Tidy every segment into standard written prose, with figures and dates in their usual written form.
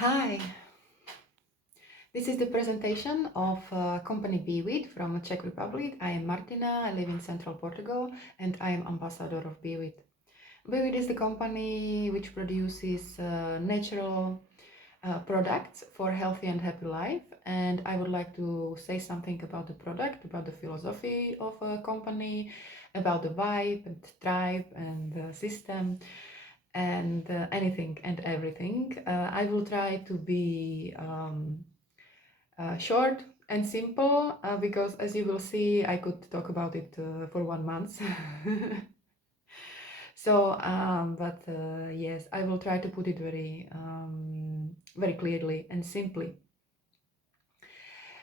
Hi, this is the presentation of company Bewit from Czech Republic. I am Martina, I live in central Portugal, and I am ambassador of Bewit. Bewit is the company which produces natural products for healthy and happy life, and I would like to say something about the product, about the philosophy of a company, about the vibe and tribe and system and anything and everything. I will try to be short and simple because, as you will see, I could talk about it for 1 month. But yes, I will try to put it very clearly and simply.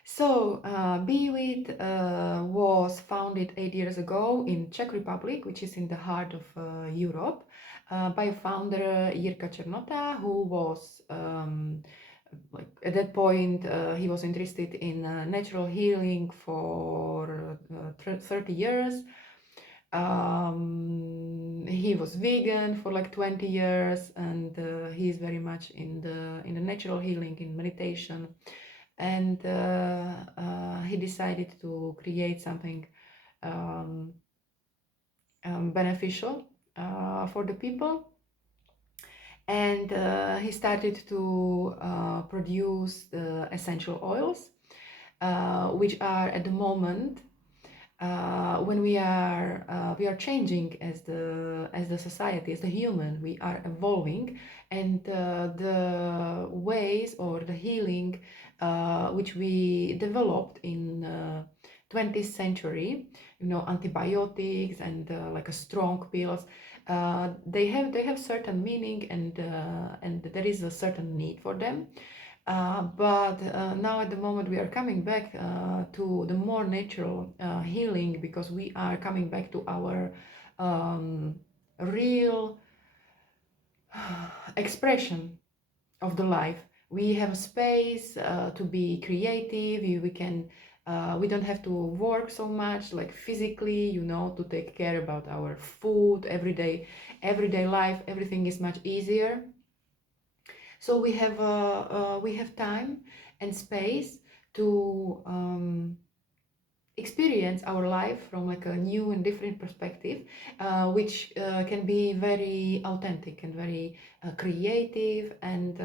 So, Bewit was founded 8 years ago in Czech Republic, which is in the heart of Europe, by founder Jirka Černota, who was like at that point he was interested in natural healing for 30 years. He was vegan for like 20 years, and he is very much in the natural healing, in meditation, and he decided to create something um, beneficial for the people, and he started to produce the essential oils, which are at the moment when we are changing as the society, as the human, we are evolving, and the ways or the healing which we developed in 20th century, antibiotics and like a strong pills, they have certain meaning, and there is a certain need for them. But now at the moment we are coming back to the more natural healing, because we are coming back to our real expression of the life. We have a space to be creative. We don't have to work so much, like physically, to take care about our food, everyday life. Everything is much easier. So we have time and space to experience our life from like a new and different perspective, which can be very authentic and very creative. And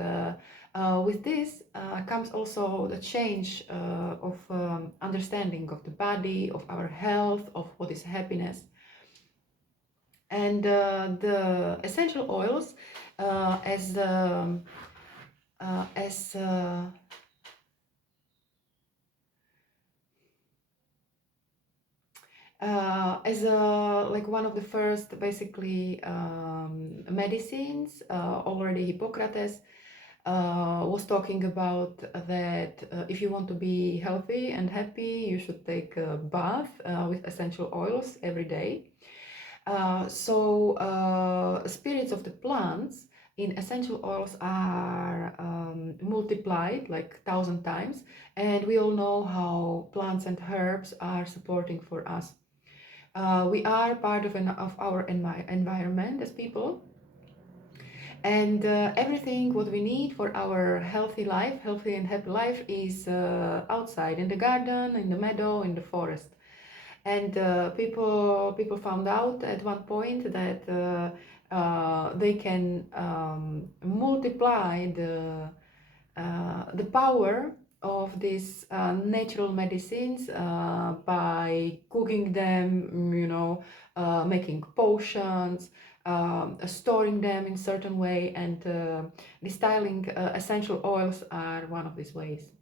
with this comes also the change of understanding of the body, of our health, of what is happiness. And the essential oils as as as like one of the first basically medicines. Already Hippocrates was talking about that if you want to be healthy and happy, you should take a bath with essential oils every day. Spirits of the plants in essential oils are multiplied like 1,000 times, and we all know how plants and herbs are supporting for us. We are part of our environment as people, and everything what we need for our healthy and happy life, is outside in the garden, in the meadow, in the forest. And people found out at one point that they can multiply the power of these natural medicines by cooking them, making potions, storing them in certain way, and distilling essential oils are one of these ways.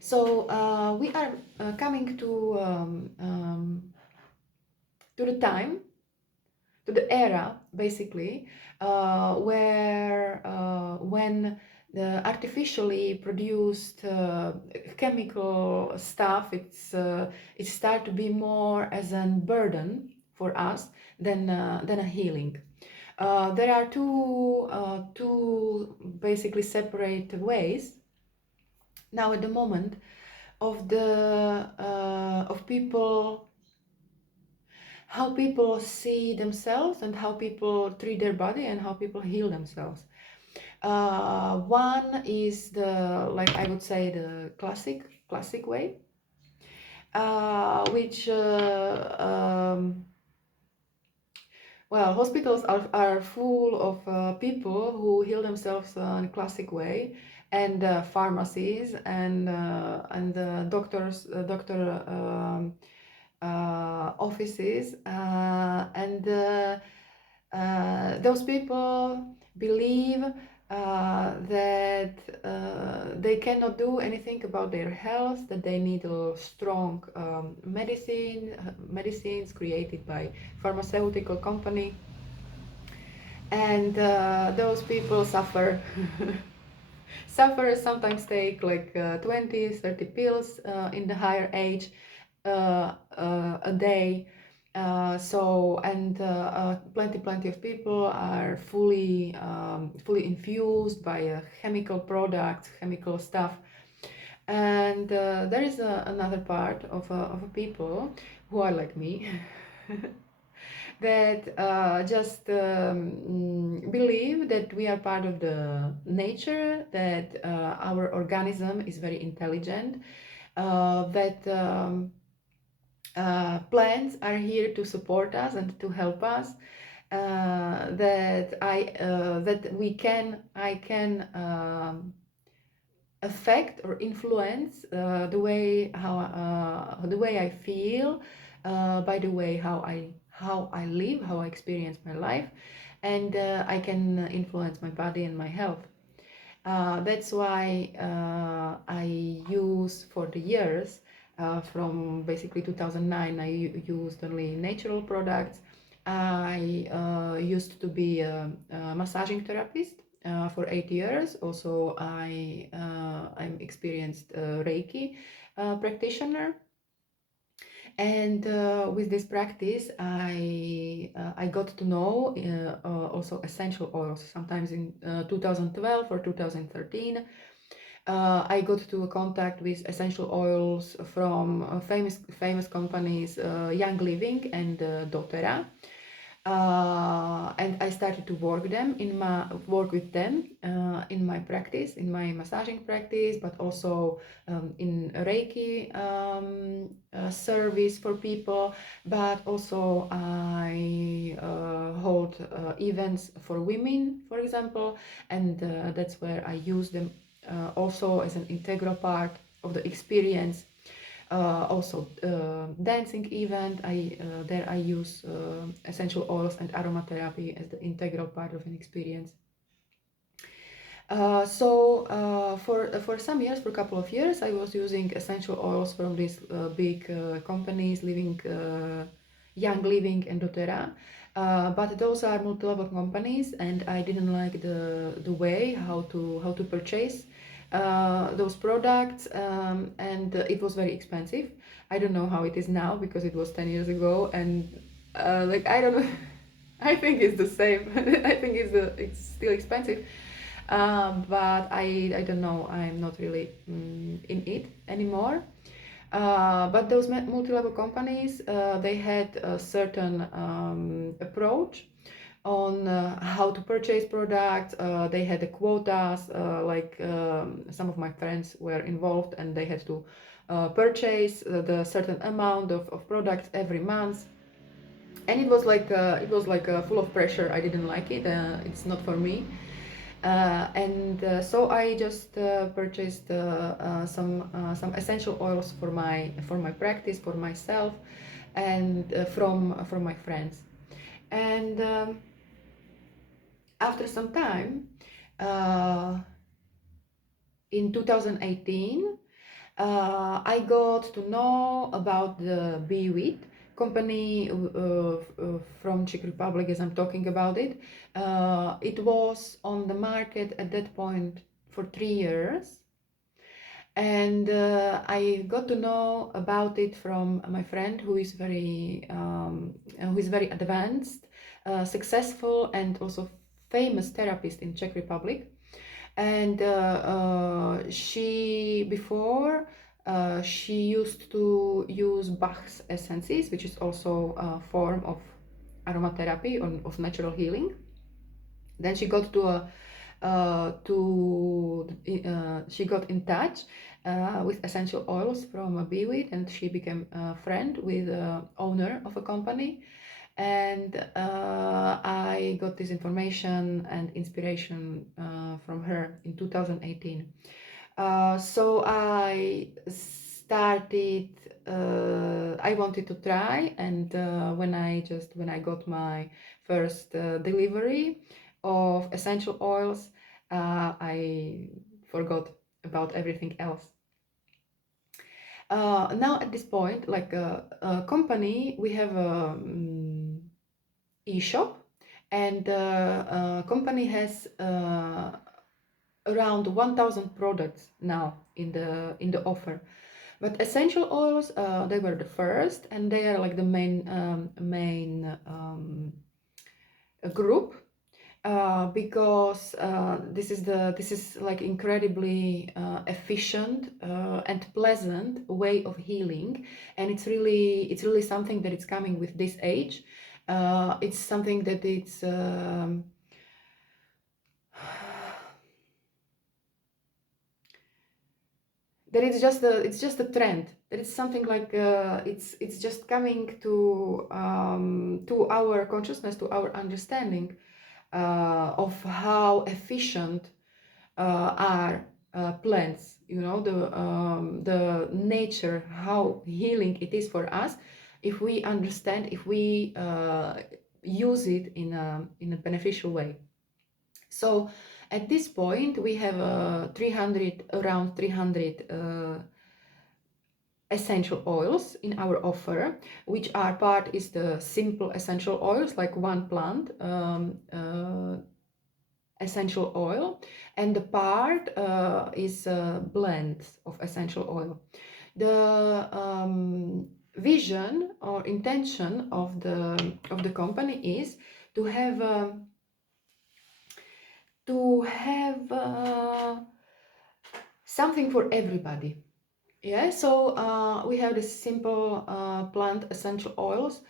So we are coming to the time, to the era, basically, where when the artificially produced chemical stuff, it start to be more as a burden for us than a healing. There are two basically separate ways now at the moment of people, how people see themselves and how people treat their body and how people heal themselves. One is the, like I would say, the classic way, which well, hospitals are full of people who heal themselves in a classic way, and pharmacies and doctor offices, and those people believe that they cannot do anything about their health, that they need a strong medicines created by pharmaceutical company, and those people suffer. Suffer, sometimes take like 20, 30 pills in the higher age a day. Plenty of people are fully infused by chemical products, chemical stuff. And there is another part of people who are like me, that just believe that we are part of the nature, that our organism is very intelligent, that plants are here to support us and to help us, that I can affect or influence the way I feel, by the way how I live, how I experience my life, and I can influence my body and my health. That's why I use for the years, from basically 2009, I used only natural products. I used to be a massaging therapist for 8 years. Also, I'm experienced Reiki practitioner. And with this practice, I got to know also essential oils. Sometimes in 2012 or 2013, I got to contact with essential oils from famous companies, Young Living and doTERRA. And I started to work with them in my practice, in my massaging practice, but also in Reiki service for people. But also I hold events for women, for example, and that's where I use them also as an integral part of the experience. Also, dancing event, there I use essential oils and aromatherapy as the integral part of an experience. For some years, for a couple of years, I was using essential oils from these big companies, Young Living and doTERRA. But those are multi-level companies, and I didn't like the way how to purchase those products, and it was very expensive. I don't know how it is now because it was 10 years ago, and like I don't know. I think it's the same. I think it's still expensive, but I don't know. I'm not really in it anymore. But those multi-level companies, they had a certain approach on how to purchase products. They had the quotas, some of my friends were involved, and they had to purchase the certain amount of products every month. And it was like full of pressure. I didn't like it. It's not for me. So I just purchased some essential oils for my practice, for myself, and from my friends. And after some time, uh, in 2018, I got to know about the Bewit company from Czech Republic, as I'm talking about it. It was on the market at that point for 3 years. And I got to know about it from my friend who is very advanced, successful, and also famous therapist in Czech Republic. And she used to use Bach's essences, which is also a form of aromatherapy or of natural healing. Then she got to she got in touch with essential oils from Bewit, and she became a friend with the owner of a company. And I got this information and inspiration from her in 2018. So I started. I wanted to try, and when I got my first delivery of essential oils, I forgot about everything else. Now at this point, like a company, we have a e-shop, and the company has around 1,000 products now in the offer. But essential oils, they were the first, and they are like the main group, because this is like incredibly efficient and pleasant way of healing, and it's really something that it's coming with this age. It's something that it's just a trend, that it's something like it's just coming to our consciousness, to our understanding of how efficient are plants, you know, the nature, how healing it is for us if we understand, if we use it in a beneficial way. So at this point we have around 300 essential oils in our offer, which are part is the simple essential oils, like one plant essential oil, and the part is blends of essential oil. The vision or intention of the company is to have something for everybody. Yeah, so we have this simple plant essential oils,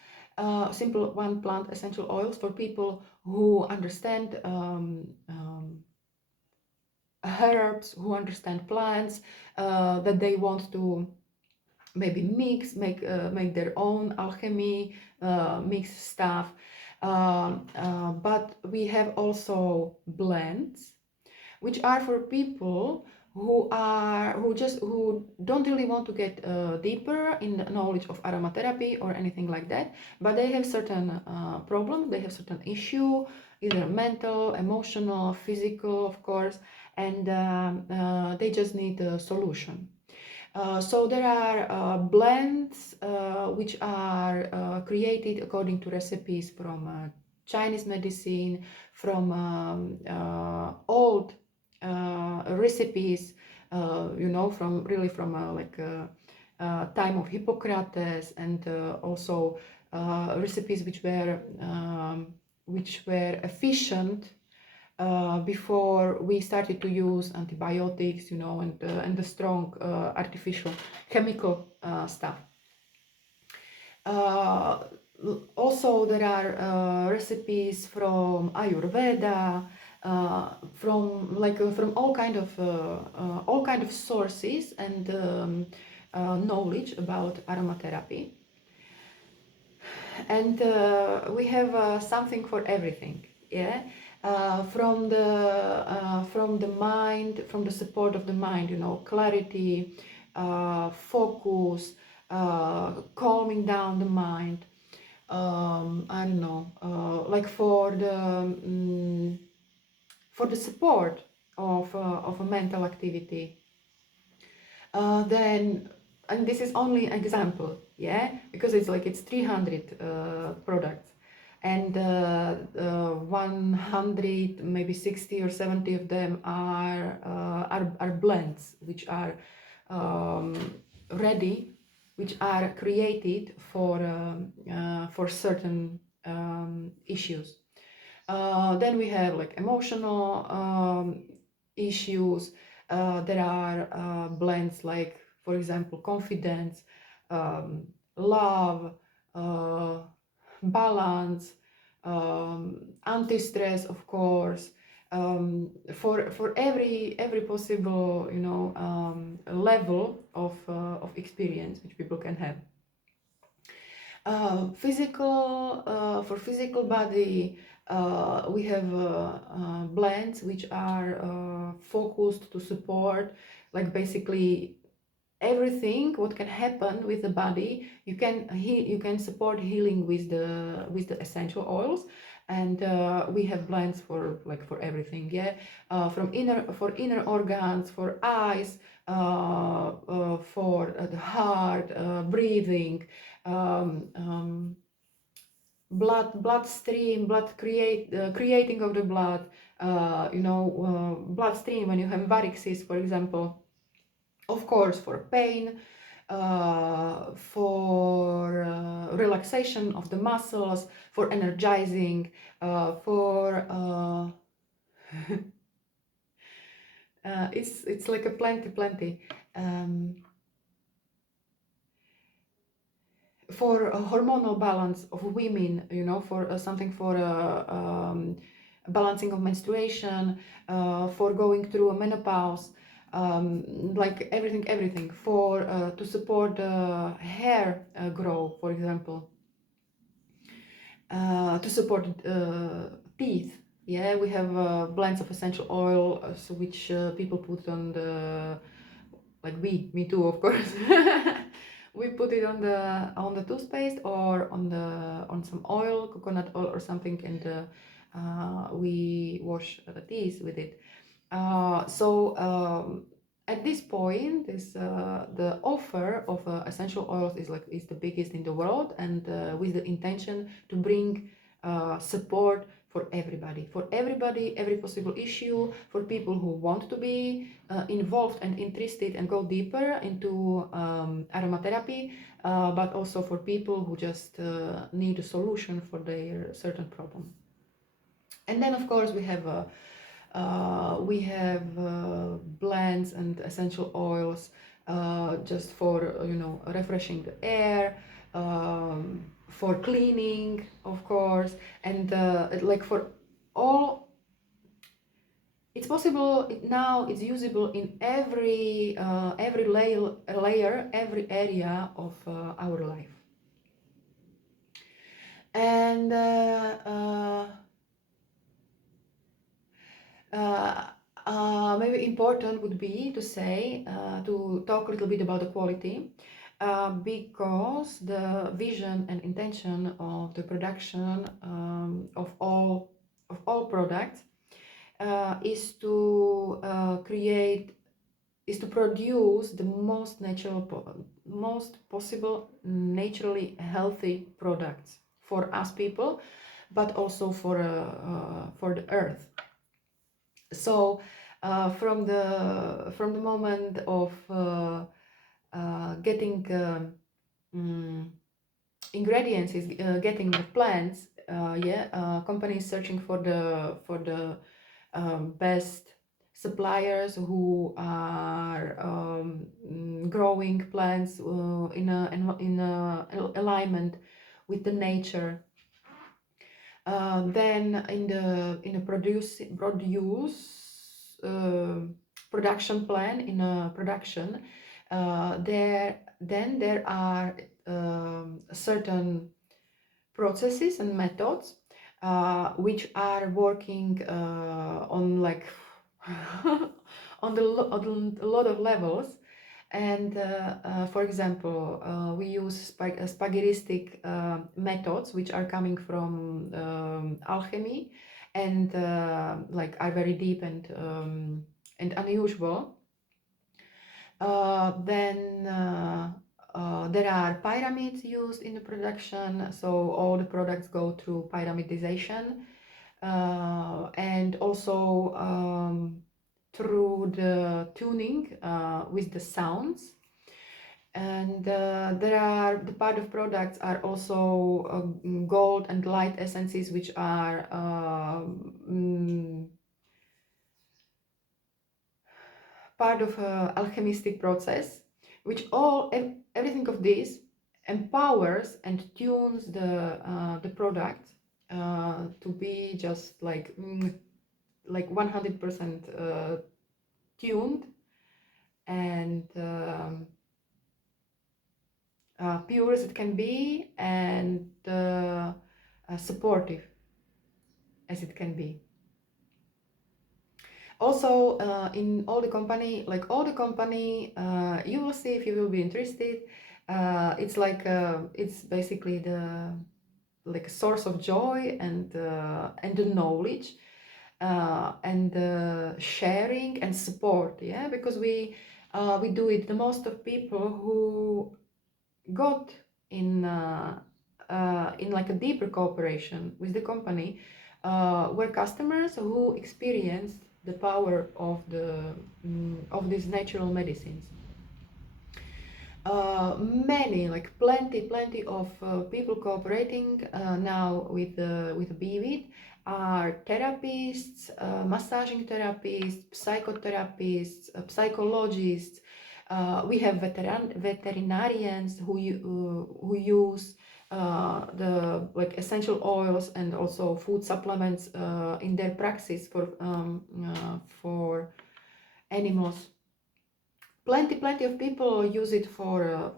simple one plant essential oils for people who understand herbs, who understand plants, that they want to maybe make their own alchemy, mix stuff. But we have also blends, which are for people who don't really want to get deeper in the knowledge of aromatherapy or anything like that, but they have certain problems, they have certain issue, either mental, emotional, physical, of course, and they just need a solution. So there are blends which are created according to recipes from Chinese medicine, from old recipes, you know, from really from time of Hippocrates, and also recipes which were efficient before we started to use antibiotics, you know, and the strong artificial chemical stuff. Also, there are recipes from Ayurveda, from all kind of sources and knowledge about aromatherapy. And we have something for everything. Yeah. From the mind, from the support of the mind, you know, clarity, focus, calming down the mind. I don't know, like for the support of a mental activity. Then, and this is only an example, yeah, because it's 300 products, and 100, maybe 60 or 70 of them are blends, which are ready, which are created for certain issues. Then we have like emotional issues. There are blends like, for example, confidence, love, balance, anti-stress, of course, for every possible, you know, level of experience which people can have. For physical body, we have blends which are focused to support, like basically everything what can happen with the body. You can support healing with the essential oils, and we have blends for like for everything, yeah. From inner organs, for eyes, for the heart, breathing, bloodstream, creating of the blood, bloodstream when you have varices, for example. Of course, for pain, for relaxation of the muscles, for energizing, for it's like a plenty, for a hormonal balance of women, you know, for something for balancing of menstruation, for going through a menopause, like everything for to support hair growth, for example, to support teeth. Yeah, we have blends of essential oil, which people put on the, like me too, of course. We put it on the toothpaste or on some oil, coconut oil or something, and we wash the teeth with it. At this point, the offer of essential oils is the biggest in the world, and with the intention to bring support for everybody, every possible issue, for people who want to be involved and interested and go deeper into aromatherapy, but also for people who just need a solution for their certain problem. And then, of course, we have blends and essential oils just for refreshing the air, for cleaning, of course, and like for all. It's possible now. It's usable in every layer, every area of our life, and. Maybe important would be to say, to talk a little bit about the quality, because the vision and intention of the production of all products is to produce the most most possible naturally healthy products for us people, but also for the earth. So from the moment of getting ingredients, is getting the plants, companies searching for the best suppliers who are growing plants in alignment with the nature. Then in the production plan, in a production, there are certain processes and methods which are working on like on a lot of levels. And for example, we use spaghettistic methods which are coming from alchemy, and like are very deep and unusual. Then there are pyramids used in the production, so all the products go through pyramidization, and also through the tuning with the sounds. And the part of products are also gold and light essences, which are part of a alchemistic process, which everything of this empowers and tunes the product to be just like like 100% tuned and pure as it can be, and supportive as it can be. Also, in all the company, like all the company, you will see if you will be interested. It's like it's basically the like a source of joy and the knowledge and sharing and support. Yeah, because we do it. The most of people who got in like a deeper cooperation with the company were customers who experienced the power of these natural medicines. Many, like plenty of people cooperating now with Bewit are therapists, massaging therapists, psychotherapists, psychologists. We have veterinarians who use the like essential oils and also food supplements in their practice for animals. Plenty of people use it for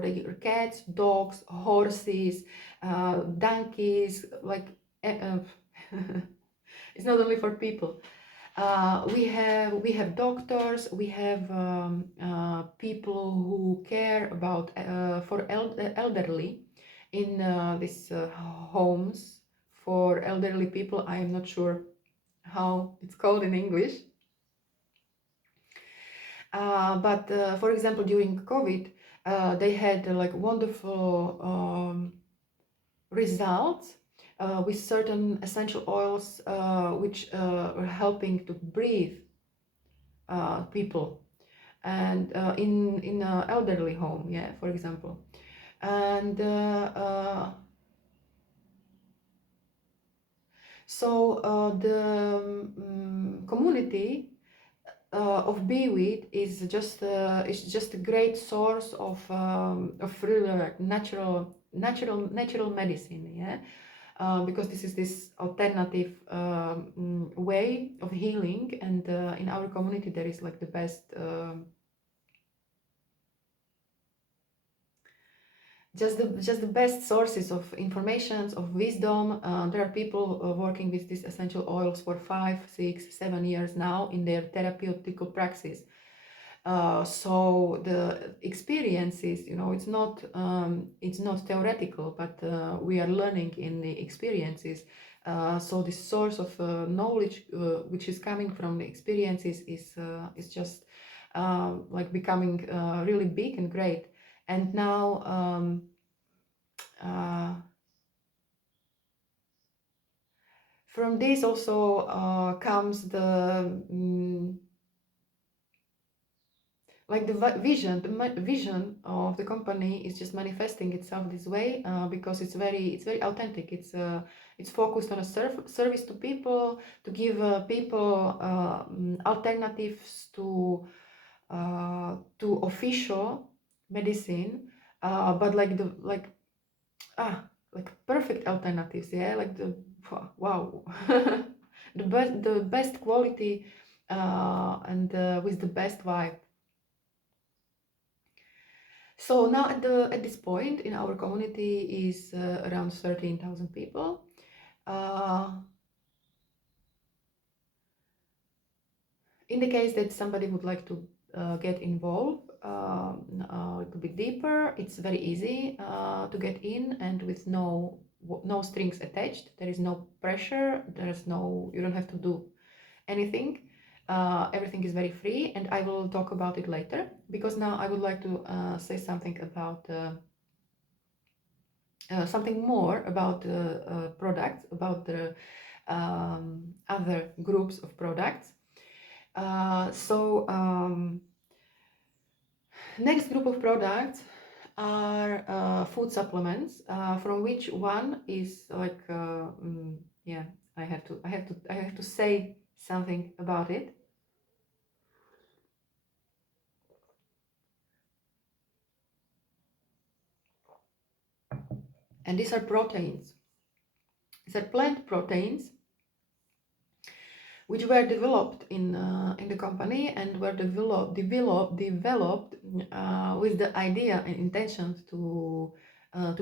their cats, dogs, horses, donkeys. Like it's not only for people. We have doctors. We have people who care about for elderly in these homes for elderly people. I am not sure how it's called in English. But for example, during COVID, they had like wonderful results with certain essential oils which are helping to breathe people, and in an elderly home, yeah, for example. And so the community of Bewit is just a great source of really like natural medicine, yeah. Because this is this alternative way of healing, and in our community there is like the best just the best sources of information, of wisdom. There are people working with these essential oils for 5, 6, 7 years now in their therapeutical practice. So the experiences, it's not theoretical, but we are learning in the experiences. So this source of knowledge, which is coming from the experiences, is just like becoming really big and great. And now from this also comes the like the vision of the company is just manifesting itself this way because it's very authentic. It's focused on a service to people, to give people alternatives to official medicine, but like perfect alternatives, yeah, like the wow the best quality and with the best vibe. So now at this point in our community is around 13,000 people. In the case that somebody would like to get involved a little bit deeper, it's very easy to get in, and with no strings attached. There is no pressure. You don't have to do anything. Everything is very free, and I will talk about it later, because now I would like to say something about something more about the products, about the other groups of products. Next group of products are food supplements, from which one is like yeah, I have to say something about it. And these are proteins. These are plant proteins which were developed in the company and were developed with the idea and intention to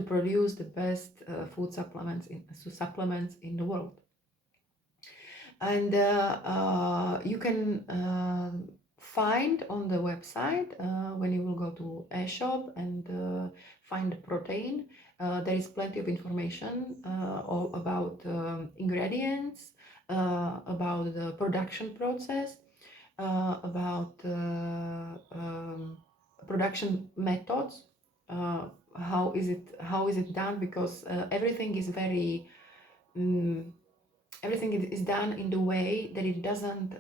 produce the best food supplements in the world. And you can find on the website, when you will go to a shop and find the protein, there is plenty of information all about ingredients, about the production process, about production methods, how is it done, because everything is done in the way that it doesn't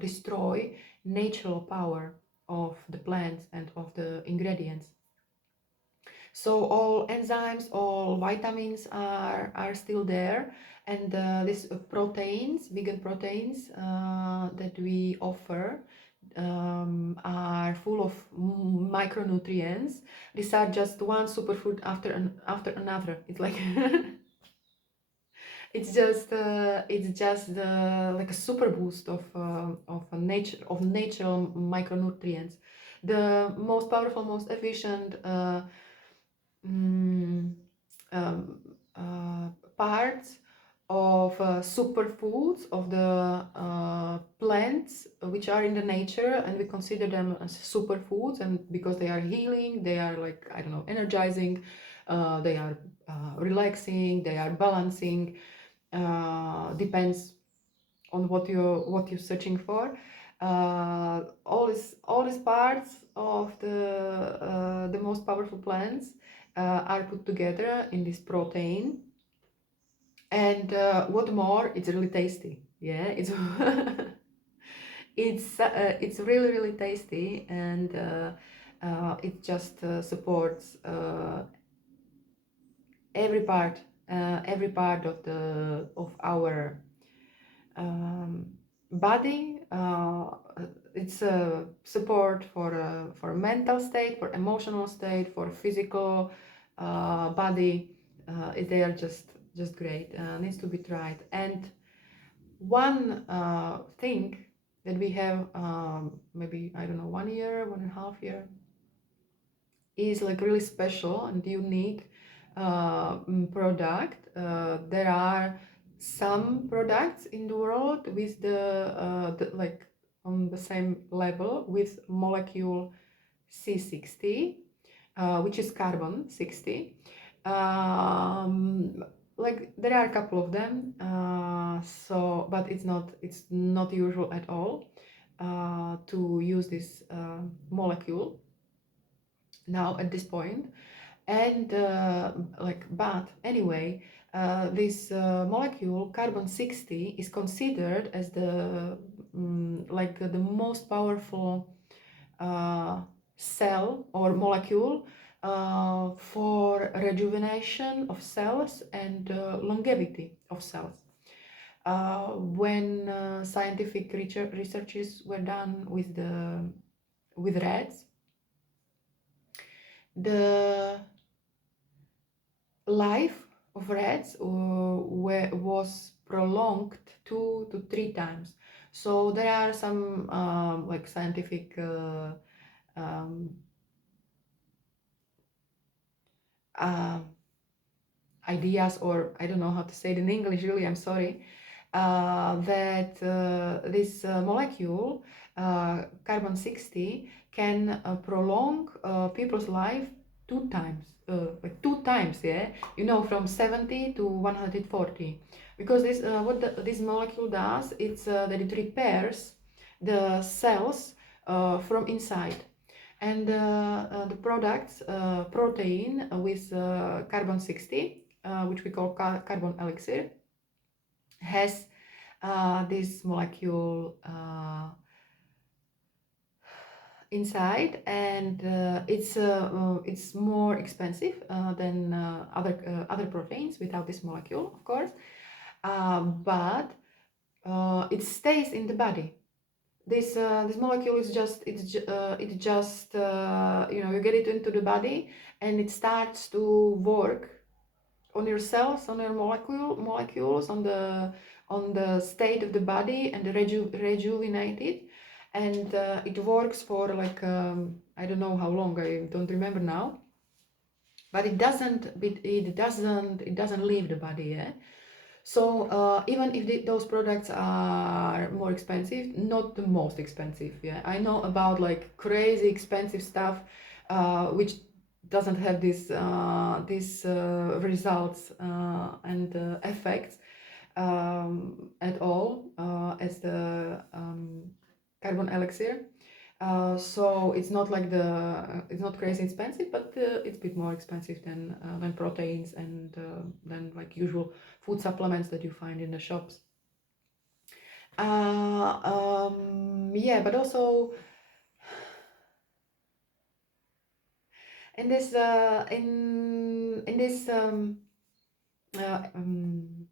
destroy natural power of the plants and of the ingredients. So all enzymes, all vitamins are still there, and these proteins, vegan proteins that we offer are full of micronutrients. These are just one superfood after another. It's like it's just like a super boost of natural micronutrients. The most powerful, most efficient mm, um, uh, parts of superfoods of the plants which are in the nature, and we consider them as superfoods, and because they are healing, they are, like, I don't know, energizing, they are relaxing, they are balancing, depends on what you're searching for. All these parts of the most powerful plants are put together in this protein, and what more, it's really tasty. Yeah, it's it's really really tasty, and it just supports every part of our um, body. It's a support for mental state, for emotional state, for physical body. They are just great. Needs to be tried. And one thing that we have, maybe, I don't know, 1 year, 1.5 year, is like really special and unique product. There are some products in the world with like on the same level with molecule C60, which is carbon 60. Like there are a couple of them, but it's not usual at all to use this molecule now at this point. And but anyway, this molecule carbon 60 is considered as the most powerful cell or molecule for rejuvenation of cells and longevity of cells. When scientific researches were done with rats, the life of rats was prolonged 2 to 3 times. So there are some like scientific um, uh, ideas, or I don't know how to say it in English, really, I'm sorry, that this molecule, carbon 60, can prolong people's life 2 times, like 2 times, yeah, from 70 to 140. Because this molecule does, it's that it repairs the cells from inside. And the products, protein with carbon 60, which we call carbon elixir, has this molecule inside, and it's more expensive than other proteins without this molecule, of course, but it stays in the body. This molecule is just you get it into the body, and it starts to work on your cells, on your molecules, on on the state of the body and rejuvenate it. And it works for like I don't know how long, I don't remember now, but it doesn't leave the body. Yeah. So even if those products are more expensive, not the most expensive. Yeah, I know about like crazy expensive stuff, which doesn't have these results and effects at all as the carbon elixir. So it's not like it's not crazy expensive, but it's a bit more expensive than proteins and than like usual food supplements that you find in the shops. Yeah, but also in this in this uh, um,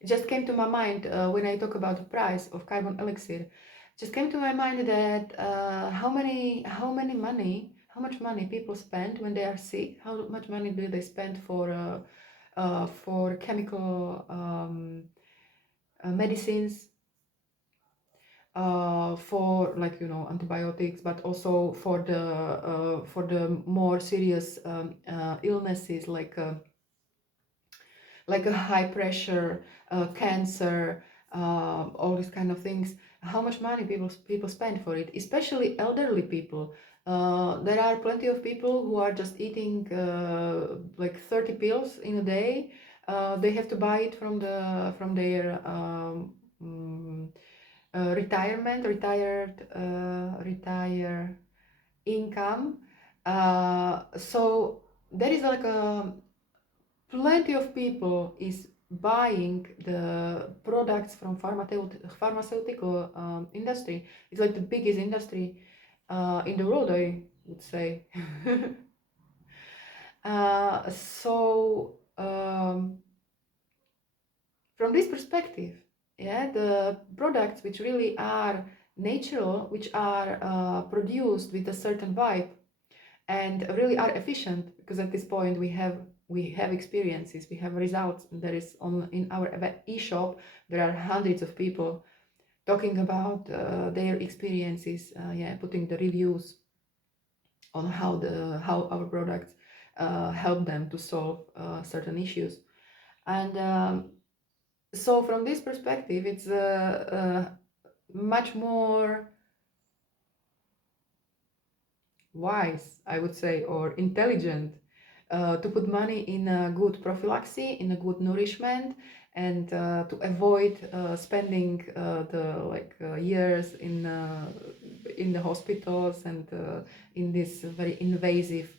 it just came to my mind when I talk about the price of carbon elixir. Just came to my mind that how much money people spend when they are sick. How much money do they spend for chemical medicines, for like antibiotics, but also for the more serious illnesses like a high pressure, cancer, all these kind of things. How much money people spend for it, especially elderly people. There are plenty of people who are just eating like 30 pills in a day. They have to buy it from their retire income. So there is like a plenty of people is buying the products from pharmaceutical industry. It's like the biggest industry in the world, I would say. So from this perspective, yeah, the products which really are natural, which are produced with a certain vibe and really are efficient, because at this point we have experiences, we have results. There is in our e-shop there are hundreds of people talking about their experiences, yeah, putting the reviews on how our products help them to solve certain issues. And so from this perspective, it's much more wise, I would say, or intelligent to put money in a good prophylaxis, in a good nourishment, and to avoid spending the years in the hospitals and in these very invasive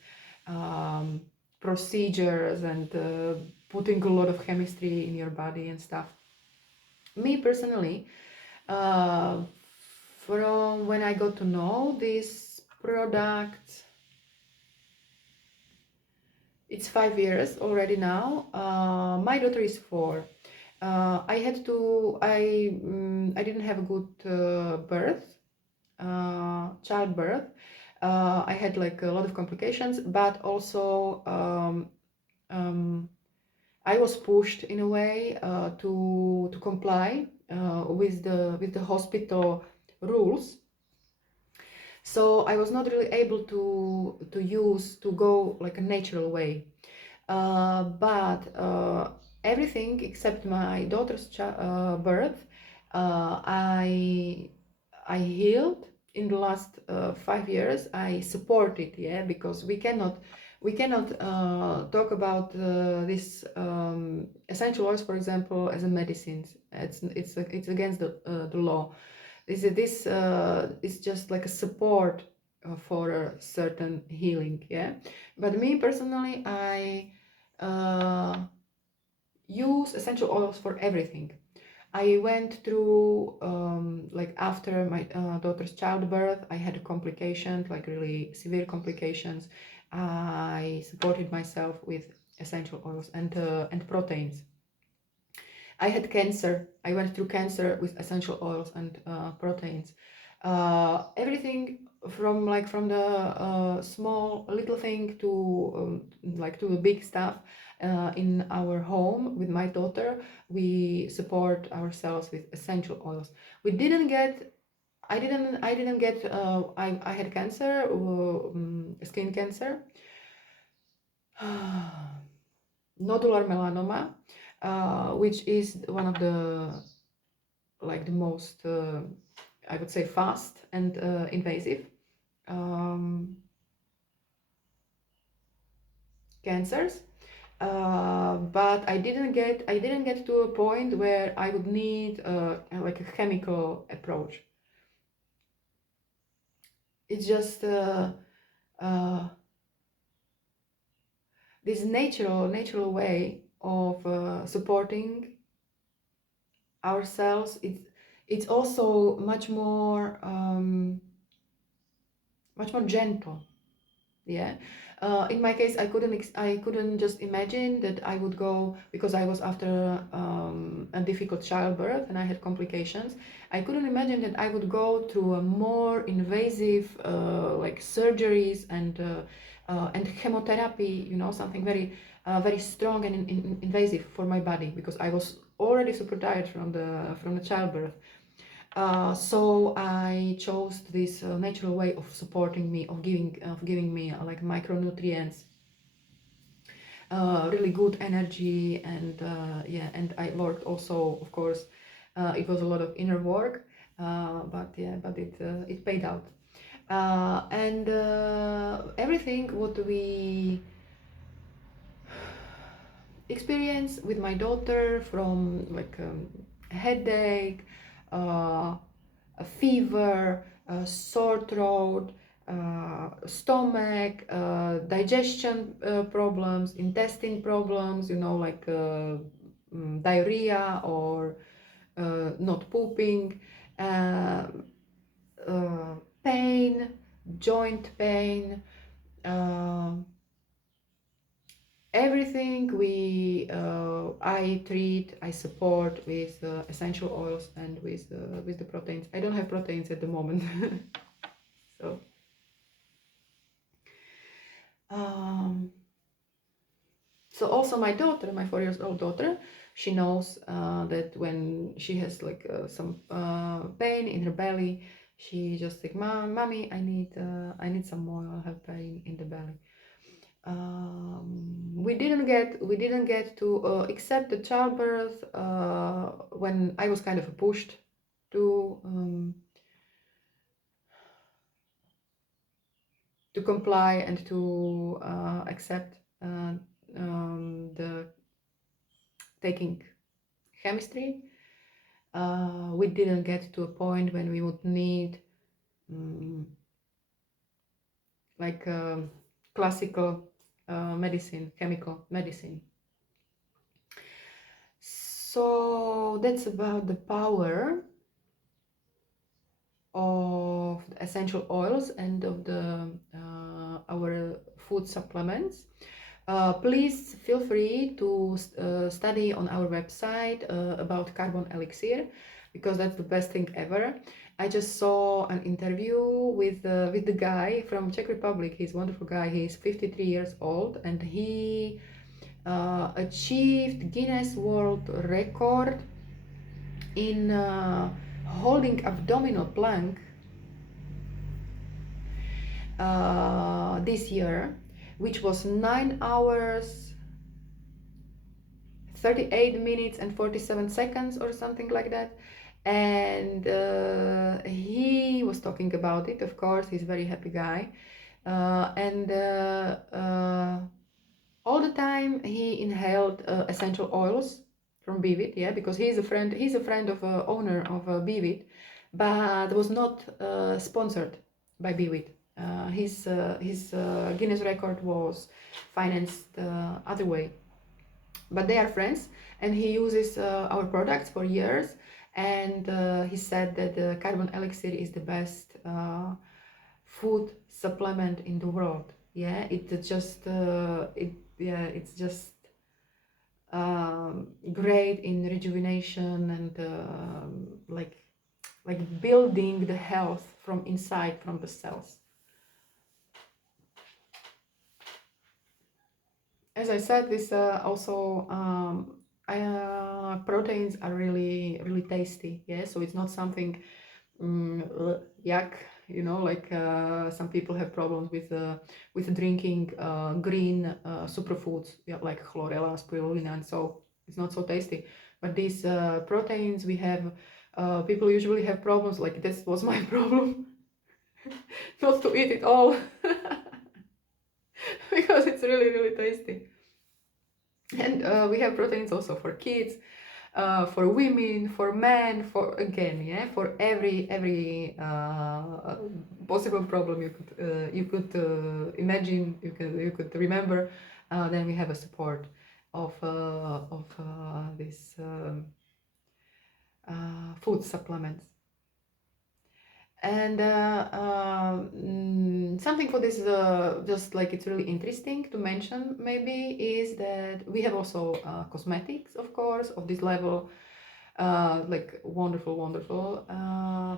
um, procedures and putting a lot of chemistry in your body and stuff. Me personally, uh, from when I got to know this product, it's 5 years already now. My daughter is 4. I didn't have a good childbirth. I had like a lot of complications, but also I was pushed in a way to comply with the hospital rules. So I was not really able to go like a natural way. But everything except my daughter's birth, I healed in the last 5 years. I support it, yeah, because we cannot talk about this essential oils, for example, as a medicine. It's against the law. This is just like a support for a certain healing, yeah. But me personally, I use essential oils for everything. I went through like after my daughter's childbirth, I had complications, like really severe complications. I supported myself with essential oils and proteins. I had cancer. I went through cancer with essential oils and proteins. Everything from the small little thing to like to the big stuff. In our home with my daughter, we support ourselves with essential oils. We didn't get I didn't get I had cancer, skin cancer, nodular melanoma, which is one of the the most I would say fast and invasive um, cancers. But I didn't get to a point where I would need like a chemical approach. It's just uh, this natural way of supporting ourselves. It's also much more gentle. Yeah. In my case, I couldn't just imagine that I would go, because I was after a difficult childbirth and I had complications. I couldn't imagine that I would go through a more invasive like surgeries and chemotherapy, you know, something very strong and invasive for my body, because I was already super tired from the childbirth. So I chose this natural way of supporting me, of giving me like micronutrients, really good energy, and yeah, and I worked also, of course. It was a lot of inner work, but yeah, but it paid out. And everything what we experience with my daughter, from like headache, a fever, a sore throat, stomach, digestion problems, intestine problems, you know, like diarrhea or not pooping, uh, uh, pain, joint pain, uh, everything I support with essential oils and with the proteins. I don't have proteins at the moment. So um, so also my daughter, my 4 years old daughter, she knows that when she has like some pain in her belly, she just like, mommy, I need some more, I have pain in the belly. We didn't get to accept the childbirth when I was kind of pushed to comply and to accept the taking chemistry. We didn't get to a point when we would need um, like classical medicine, chemical medicine. So that's about the power of the essential oils and of the our food supplements. Please feel free to study on our website about carbon elixir, because that's the best thing ever. I just saw an interview with the guy from Czech Republic. He's a wonderful guy. He's 53 years old, and he achieved Guinness World Record in holding abdominal plank this year, which was 9 hours 38 minutes and 47 seconds or something like that. And he was talking about it, of course. He's a very happy guy, and all the time he inhaled essential oils from Bewit, yeah, because he's a friend of owner of Bewit, but was not sponsored by Bewit. His Guinness record was financed other way, but they are friends, and he uses our products for years. And he said that the carbon elixir is the best food supplement in the world. Yeah, it's just great in rejuvenation and like building the health from inside, from the cells. as I said, this also proteins are really tasty. Yeah, so it's not something yuck. You know, like some people have problems with drinking green superfoods, yeah, like chlorella, spirulina, and so it's not so tasty. But these proteins we have, people usually have problems. Like this was my problem, not to eat it all because it's really tasty. And we have proteins also for kids, for women, for men, for again, yeah, for every possible problem you could imagine, you could remember. Then we have a support of this food supplements. And something for this, just like it's really interesting to mention, maybe, is that we have also cosmetics, of course, of this level, like wonderful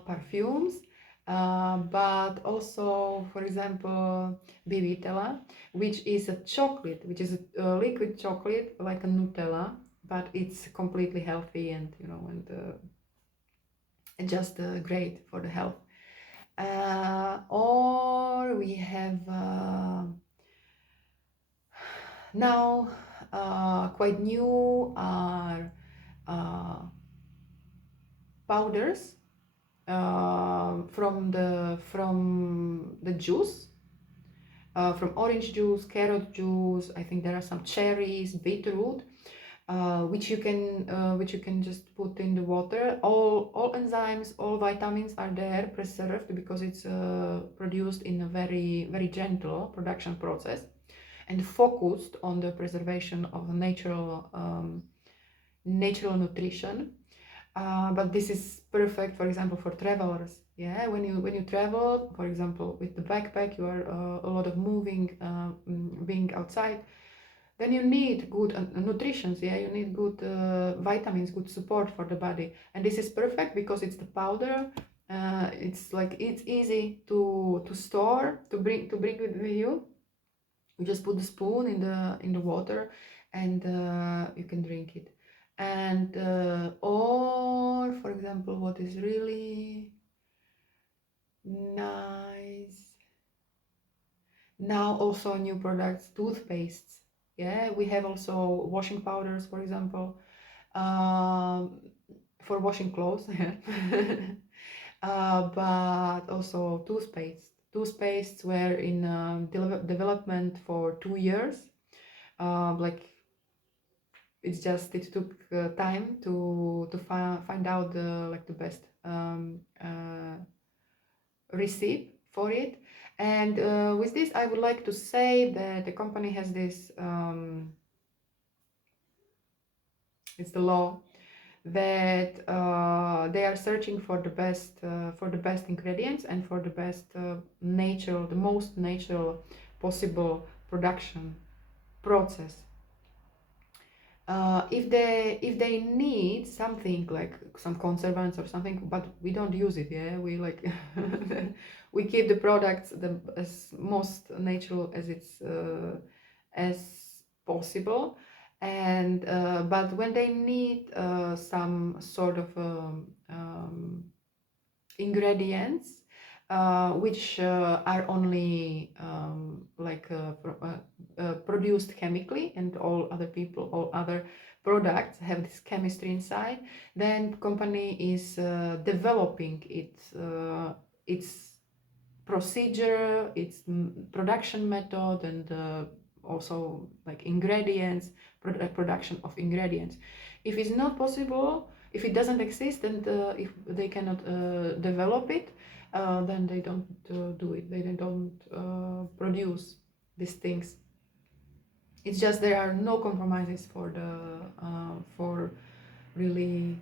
perfumes, but also, for example, Bewit, which is a chocolate, which is a liquid chocolate like a Nutella, but it's completely healthy and and just great for the health. Or we have now quite new are powders from the juice, from orange juice, carrot juice. I think there are some cherries, beetroot, which you can just put in the water. All enzymes, all vitamins are there preserved because it's produced in a very gentle production process and focused on the preservation of natural nutrition. But this is perfect, for example, for travelers. Yeah, when you travel, for example, with the backpack, you are a lot of moving, being outside. Then you need good nutrition. Yeah, you need good vitamins, good support for the body, and this is perfect because it's the powder. It's like it's easy to store, to bring with you. You just put the spoon in the water, and you can drink it. And or for example, what is really nice now, also new products, toothpastes. Yeah, we have also washing powders, for example, um, for washing clothes. Yeah. But also toothpastes were in development for 2 years. Like it took time to find out the best recipe for it. And with this, I would like to say that the company has this. It's the law that they are searching for the best ingredients and for the best the most natural possible production process. If they need something like some conservants or something, but we don't use it, yeah, we like we keep the products as most natural as possible. And but when they need some sort of ingredients which are only produced chemically, and all other products have this chemistry inside, then company is developing its procedure, its production method, and also like ingredients, production of ingredients. If it's not possible, if it doesn't exist, and if they cannot develop it, then they don't do it. They don't produce these things. It's just there are no compromises for really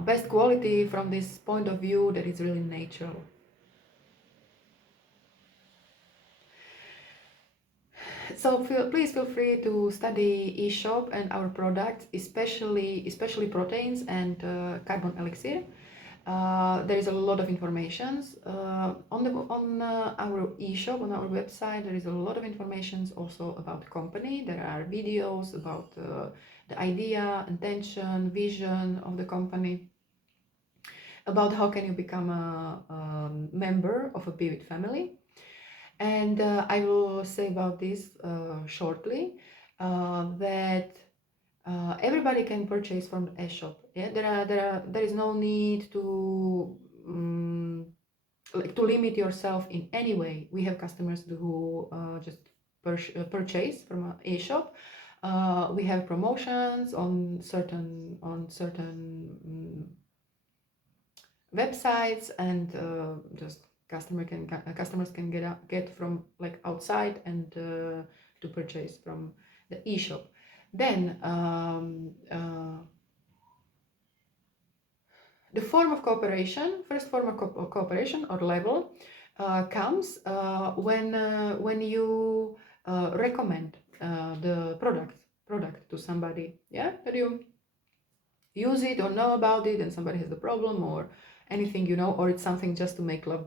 best quality from this point of view that is really natural. So please feel free to study eShop and our products, especially proteins and carbon elixir. There is a lot of information on our e-shop, on our website. There is a lot of information also about the company. There are videos about the idea, intention, vision of the company, about how can you become a member of a Bewit family. And I will say about this shortly, that everybody can purchase from the e-shop. Yeah, there is no need to like to limit yourself in any way. We have customers who just purchase from an e-shop. We have promotions on certain websites, and just customers can get from like outside and to purchase from the e-shop. Then the form of cooperation, first form of cooperation or level comes when you recommend the product to somebody. Yeah, that you use it or know about it, and somebody has the problem or anything, you know, or it's something just to make life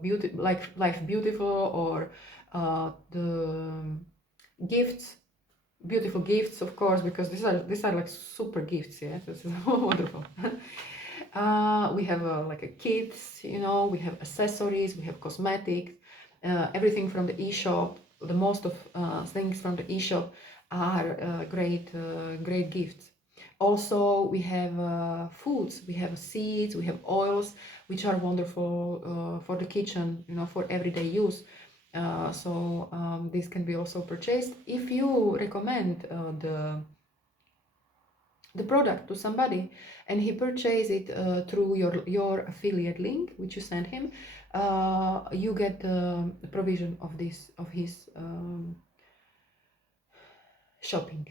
beautiful, or the gifts, beautiful gifts, of course, because these are like super gifts. Yeah, this is wonderful. We have like a kits, you know, we have accessories, we have cosmetics, everything from the e-shop. The most of things from the e-shop are great gifts. Also, we have foods, we have seeds, we have oils, which are wonderful for the kitchen, you know, for everyday use. This can be also purchased if you recommend the product to somebody, and he purchase it through your affiliate link which you send him. You get the provision of his shopping.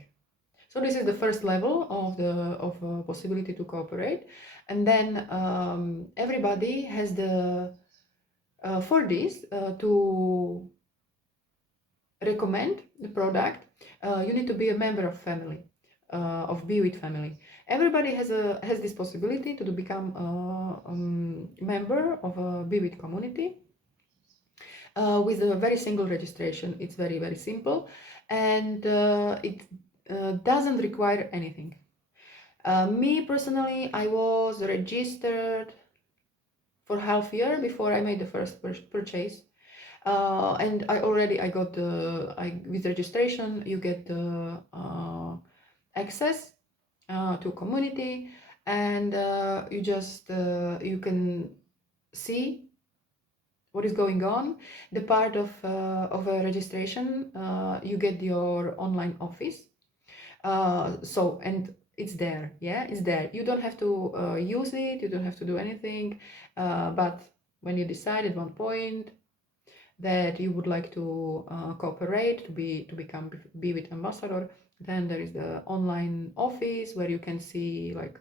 So this is the first level of possibility to cooperate, and then everybody has the for this to recommend the product. You need to be a member of family, of Bewit family. Everybody has this possibility to become a member of a Bewit community with a very single registration. It's very simple, and it doesn't require anything. Me personally, I was registered for half year before I made the first purchase. And I got with registration you get the access to community, and you can see what is going on. The part of a registration, you get your online office. And it's there. Yeah, it's there. You don't have to use it. You don't have to do anything. But when you decide at one point that you would like to cooperate to become Bewit ambassador, then there is the online office where you can see like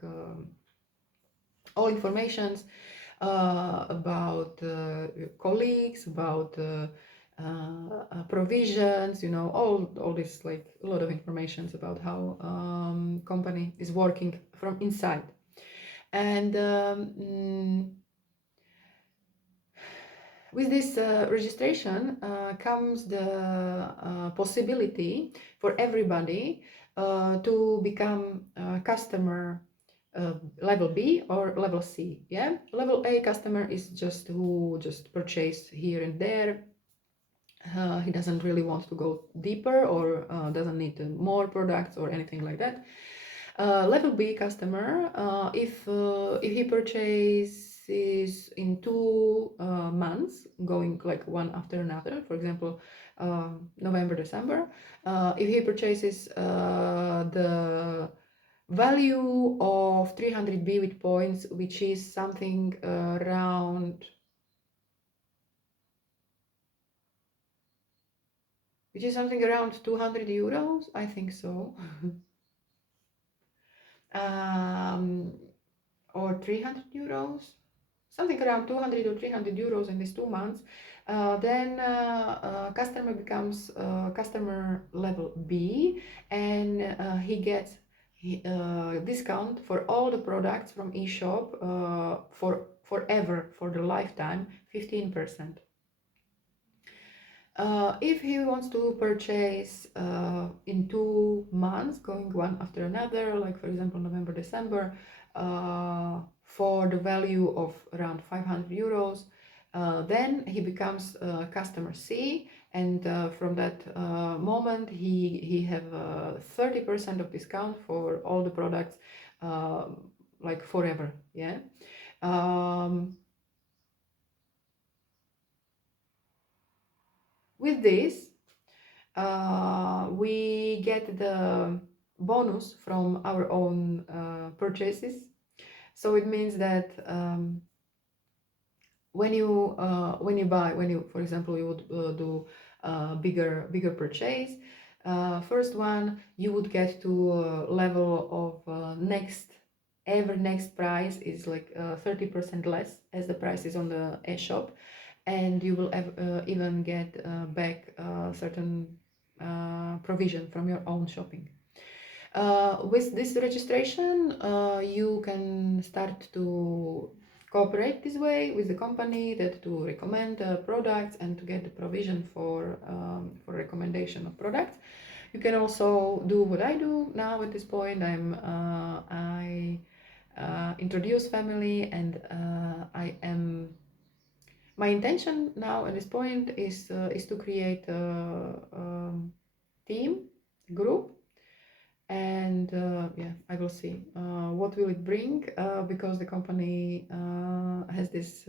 all informations about your colleagues, about provisions, you know, all this, like a lot of informations about how company is working from inside. And with this registration comes the possibility for everybody to become a customer level B or level C. Yeah, level A customer is just who just purchase here and there. He doesn't really want to go deeper, or doesn't need more products or anything like that. Level B customer, if he purchases in 2 months, going like one after another, for example, November, December, if he purchases the value of 300 Bewit points, which is something around, which is something around 200 euros, I think so. Or 300 euros, something around 200 or 300 euros in these 2 months, then customer becomes customer level B, and he gets discount for all the products from eShop for forever, for the lifetime, 15%. If he wants to purchase in 2 months, going one after another, like for example November, December, for the value of around 500 euros, then he becomes customer C, and from that moment he have 30% of discount for all the products, like forever. Yeah. With this, we get the bonus from our own purchases. So it means that when you buy, for example, you would do a bigger purchase, first one, you would get to a level of next price is like 30% less as the price is on the e-shop, and you will even get back certain provision from your own shopping. With this registration, you can start to cooperate this way with the company that to recommend products and to get the provision for recommendation of products. You can also do what I do now at this point. I introduce family, and my intention now at this point is to create a team group, and yeah, I will see what will it bring, because the company has this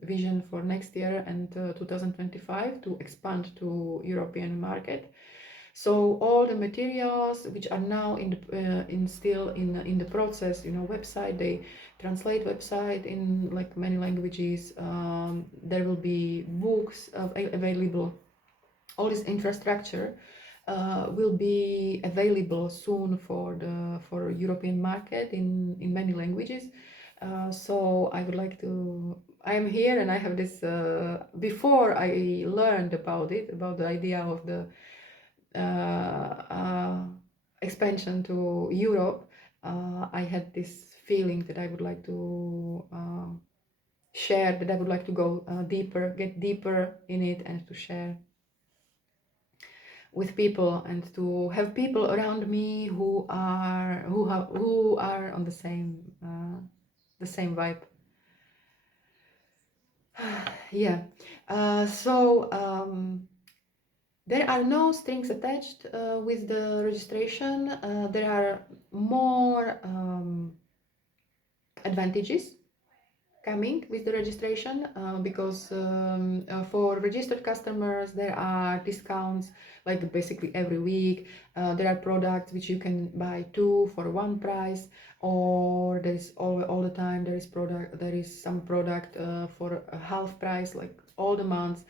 vision for next year and 2025 to expand to European market. So all the materials which are now still in the process, website, they translate website in like many languages. There will be books available. All this infrastructure will be available soon for European market in many languages. So I would like to. I am here, and I have this. Before I learned about the idea of the expansion to Europe, I had this feeling that I would like to share, that I would like to go deeper, get deeper in it, and to share with people, and to have people around me who are on the same vibe. Yeah. So there are no strings attached with the registration. There are more advantages coming with the registration, because for registered customers there are discounts like basically every week. There are products which you can buy 2 for 1 price, or there is all the time there is some product for a half price, like all the months.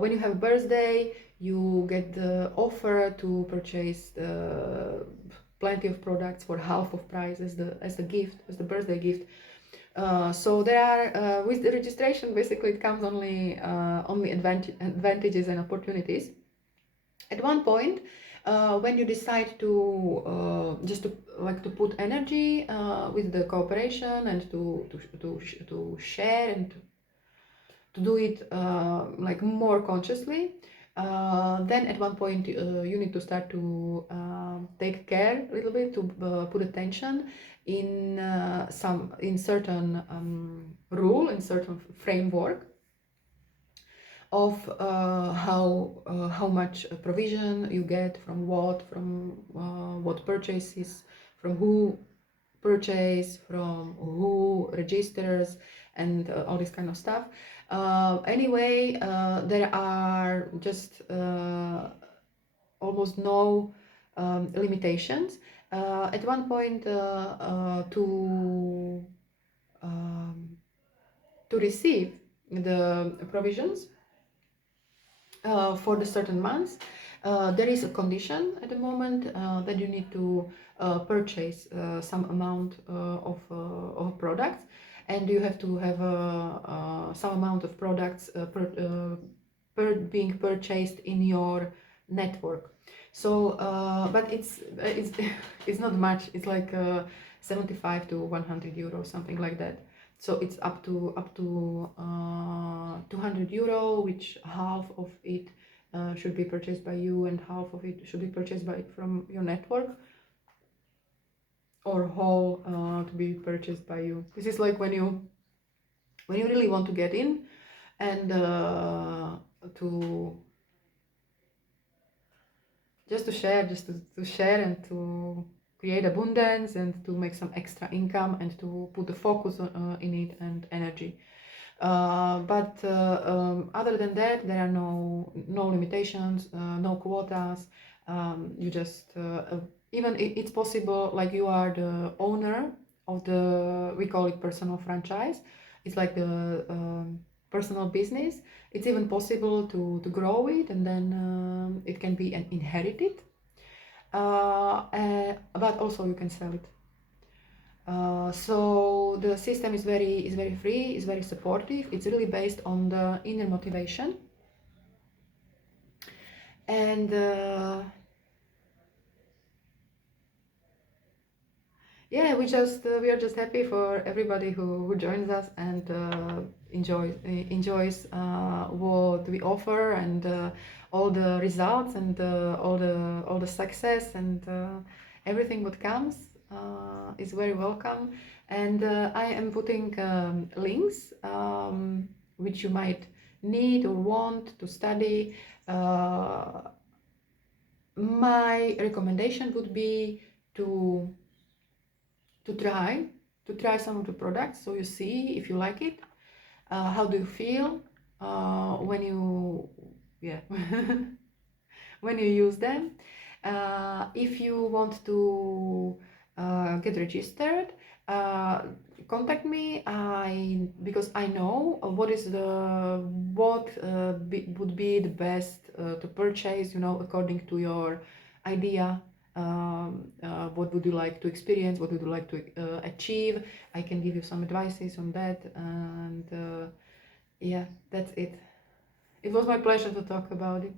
When you have a birthday, you get the offer to purchase plenty of products for half of price as the gift, as the birthday gift. So there are with the registration, basically it comes only advantages and opportunities. At one point, when you decide to just to put energy with the cooperation, and to share, and to do it like more consciously, then at one point you need to start to take care a little bit, to put attention in certain rule, in certain framework of how much provision you get from what purchases, from who purchase, from who registers, and all this kind of stuff. Anyway, there are just almost no limitations. At one point, to receive the provisions for the certain months, there is a condition at the moment that you need to purchase some amount of products, and you have to have some amount of products being purchased in your network. So, but it's it's not much. It's like 75 to 100 euros, something like that. So it's up to 200 euro, which half of it should be purchased by you and half of it should be purchased by from your network, or whole to be purchased by you. This is like when you really want to get in and to just to share, to share and to create abundance and to make some extra income and to put the focus in it and energy. But other than that, there are no limitations, no quotas. You just even it's possible, like you are the owner of the, we call it personal franchise. It's like the personal business. It's even possible to grow it, and then it can be an inherited. But also you can sell it. So the system is very free, is very supportive. It's really based on the inner motivation, and yeah, we are just happy for everybody who joins us and enjoys what we offer, and all the results, and all the success, and everything what comes is very welcome. And I am putting links which you might need or want to study. My recommendation would be to try some of the products, so you see if you like it. How do you feel when you, yeah, when you use them? If you want to get registered, contact me. Because I know what would be the best to purchase, according to your idea. What would you like to experience? What would you like to achieve? I can give you some advices on that, and yeah, that's it. It was my pleasure to talk about it.